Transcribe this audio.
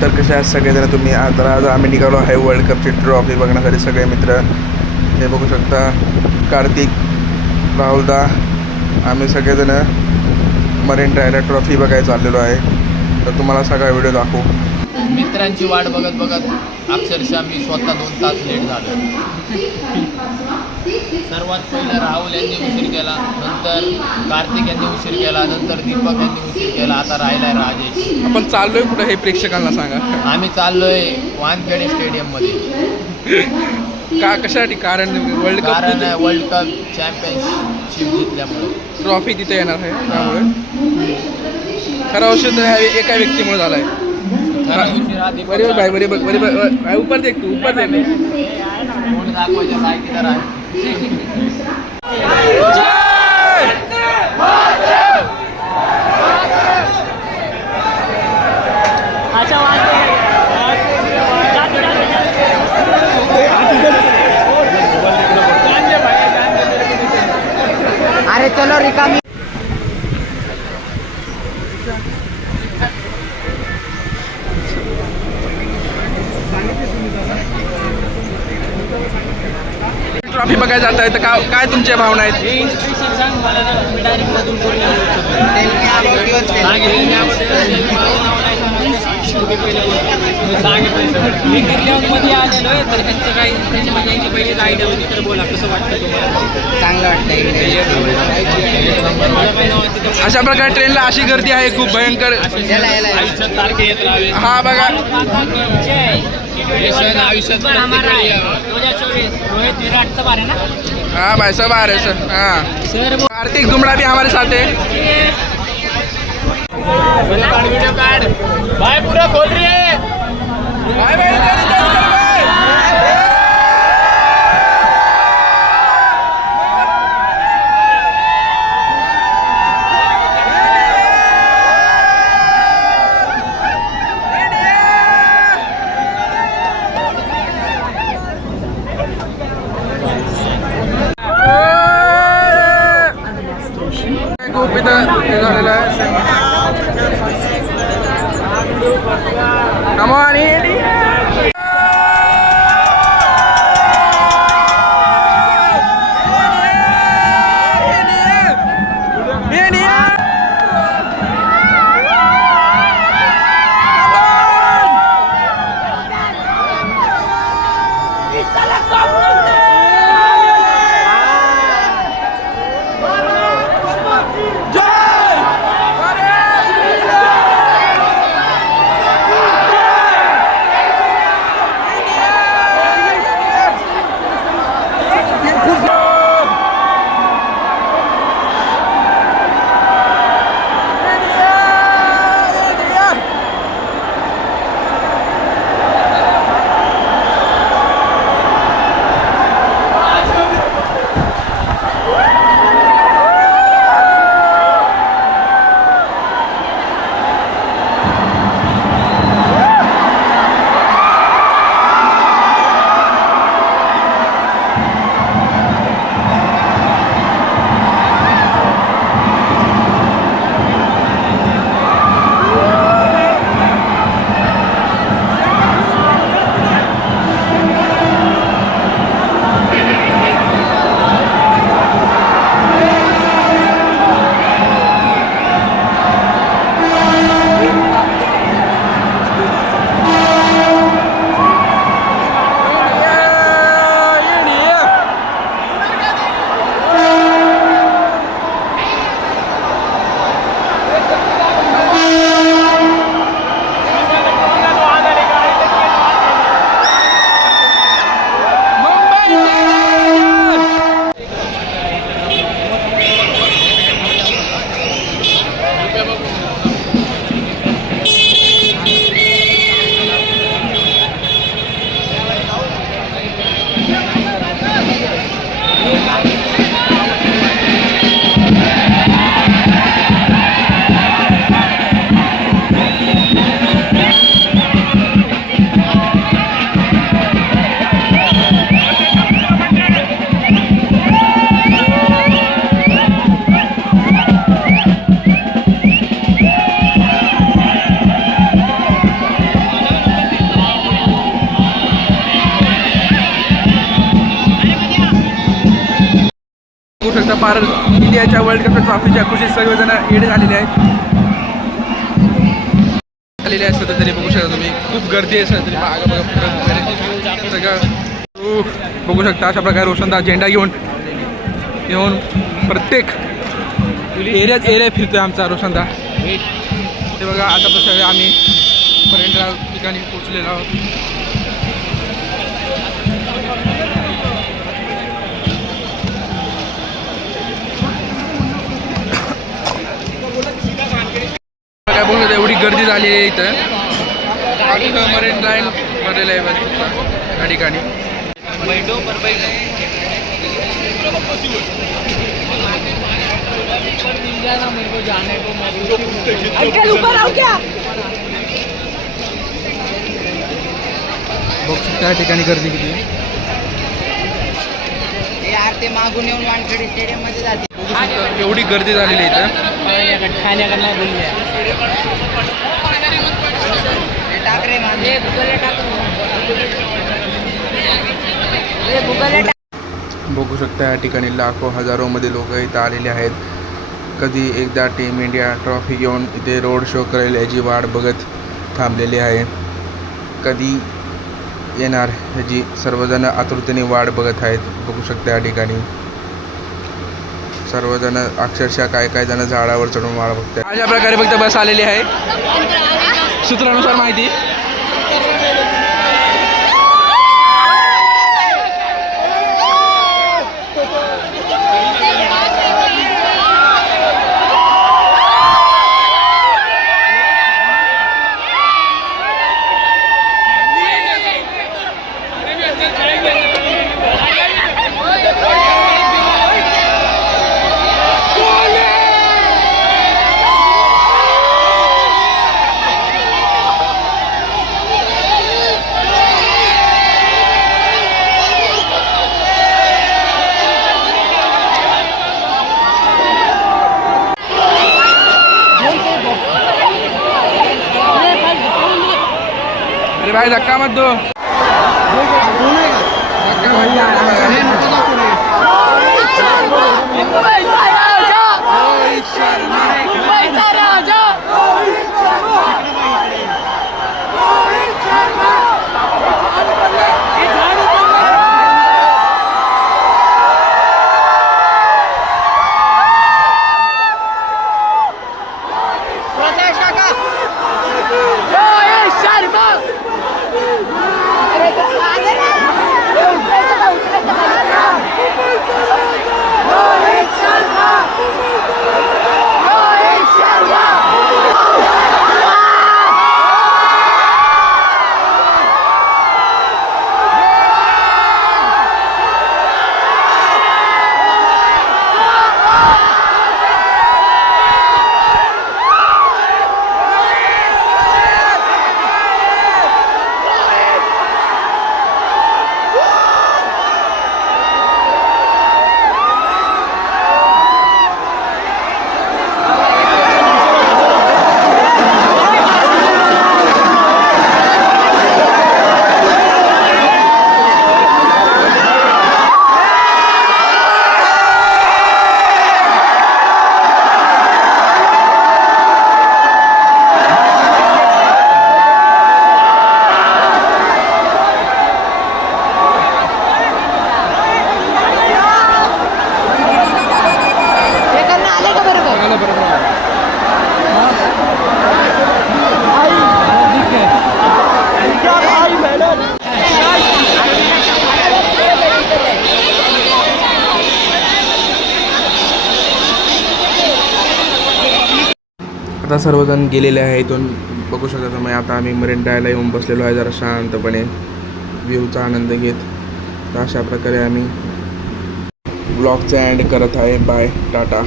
तर कसे आहेत सगळेजण तुम्ही? आता आज आम्ही निघालो आहे वर्ल्ड कपची ट्रॉफी बघण्यासाठी सगळे मित्र. हे बघू शकता, कार्तिक, राहुलदा, आम्ही सगळेजण मरीन ड्रायव्हला ट्रॉफी बघायला चाललेलो आहे. तर तुम्हाला सगळा व्हिडिओ दाखवू. मित्रांची वाट बघत बघत अक्षरशः मी स्वतः 2 तास लेट झालो. सर्वात पहिलं राहुल यांनी उशीर केला, नंतर कार्तिक यांनी उशीर केला, नंतर दीपक यांनी उशीर केला, आता राहिलाय राजेश. आपण चाललोय कुठं हे प्रेक्षकांना सांगा. आम्ही चाललोय वानखेडे स्टेडियममध्ये. कशासाठी? कारण वर्ल्ड कप, कारण वर्ल्ड कप चॅम्पियनशिप जिंकल्यामुळे ट्रॉफी तिथे येणार आहे. त्यामुळे खरा औषध एका व्यक्तीमुळे झाला आहे. बरोबर भाई, बरोबर बरोबर. ऊपर देख तू, ऊपर देख. कोण दाखवायच्या लायकी तर आहे. अरे चलो रिकामी. ट्रॉफी बघायला जात आहे तर काय तुमच्या भावना आहेत? मी गिरल्यामध्ये आलेलो आहे, तर त्यांचं काही त्याची पहिलीच आयडिया होती. तर बोला कसं वाटतं तुम्हाला? चांगलं वाटतं. अशा प्रकारे ट्रेनला अशी गर्दी आहे खूप भयंकर. हा बघा, हाँ भाई सब आ रहे सर. हाँ सर कार्तिक दुमड़ा भी हमारे साथ है. वीडियो कार्ड भाई पूरा खोल रही है. खूप इथं हे झालेलं आहे. शकता पार इंडियाच्या वर्ल्ड कपच्या ट्रॉफीच्या खुशीत सर्वजण येडे झालेले आहेत सध्या तरी बघू शकता तुम्ही. खूप गर्दी आहे सध्या तरी मागं बघा सगळं बघू शकता. अशा प्रकारे रोशनदा झेंडा घेऊन प्रत्येक एरिया फिरतोय आमचा रोशनदा. ते बघा आता तसं आम्ही मरीन ठिकाणी पोचलेलो आहोत. काय बोलतो एवढी गर्दी झाली आहे इथं. मरीन लाईन भरलेलं आहे बघ या ठिकाणी. बघू शकता या ठिकाणी गर्दी किती आहे. यार ते मागून येऊन वानखेडे स्टेडियम मध्ये जाते. बघू शकता एवढी गर्दी झालेली आहे इथं. ठाण्याकडनं बोलले टाकरे माझे गुगलला टाक. बघू शकता या ठिकाणी लाखो हजारोमध्ये लोक इथं आलेले आहेत. कधी एकदा टीम इंडिया ट्रॉफी घेऊन इथे रोड शो करेल याची वाट बघत थांबलेली आहे. कधी येणार ह्याची सर्वजण आतुरतेने वाट बघत आहेत. बघू शकता या ठिकाणी सर्वजण अक्षरशः काय जण झाडावर चढून वाट बघतात. अशा प्रकारे फक्त बस आलेली आहे सूत्रानुसार माहिती. अरे भाई धक्का मत दो. आता सर्वजण गेलेले आहे इथून बघू शकता तुम्ही. आता आम्ही मरीन ड्रायव्हला येऊन बसलेलो आहे जरा शांतपणे व्ह्यूचा आनंद घेत. तर अशा प्रकारे आम्ही ब्लॉगचा एंड करत आहे. बाय टाटा.